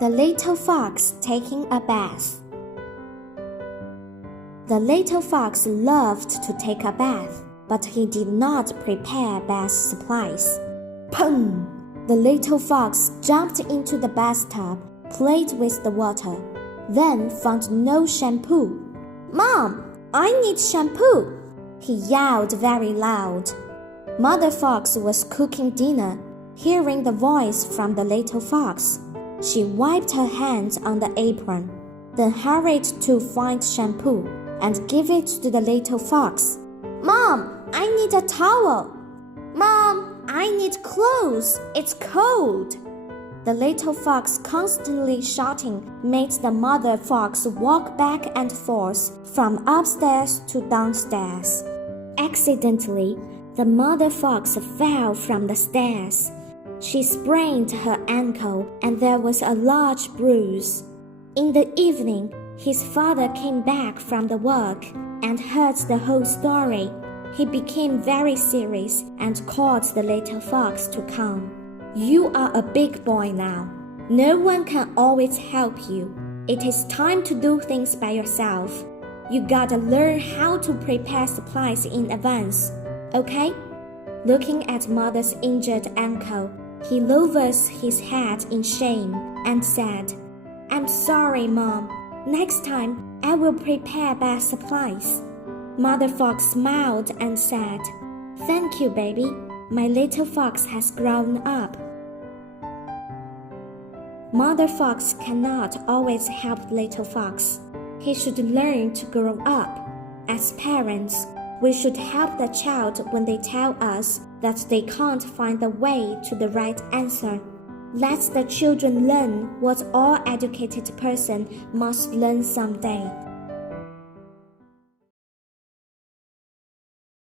The Little Fox Taking a Bath. The little fox loved to take a bath, but he did not prepare bath supplies. Peng! The little fox jumped into the bathtub, played with the water, then found no shampoo. "Mom, I need shampoo!" he yelled very loud. Mother Fox was cooking dinner, hearing the voice from the little fox. She wiped her hands on the apron, then hurried to find shampoo and give it to the little fox. "Mom, I need a towel." "Mom, I need clothes. It's cold." The little fox, constantly shouting, made the mother fox walk back and forth from upstairs to downstairs. Accidentally, the mother fox fell from the stairs. She sprained her ankle and there was a large bruise. In the evening, his father came back from the work and heard the whole story. He became very serious and called the little fox to come. "You are a big boy now. No one can always help you. It is time to do things by yourself. You gotta learn how to prepare supplies in advance, okay?" Looking at mother's injured ankle, he lowers his head in shame and said, "I'm sorry, Mom. Next time, I will prepare bath supplies." Mother Fox smiled and said, "Thank you, baby. My little fox has grown up." Mother Fox cannot always help little fox. He should learn to grow up. As parents, we should help the child when they tell us that they can't find the way to the right answer. Let the children learn what all educated person must learn someday.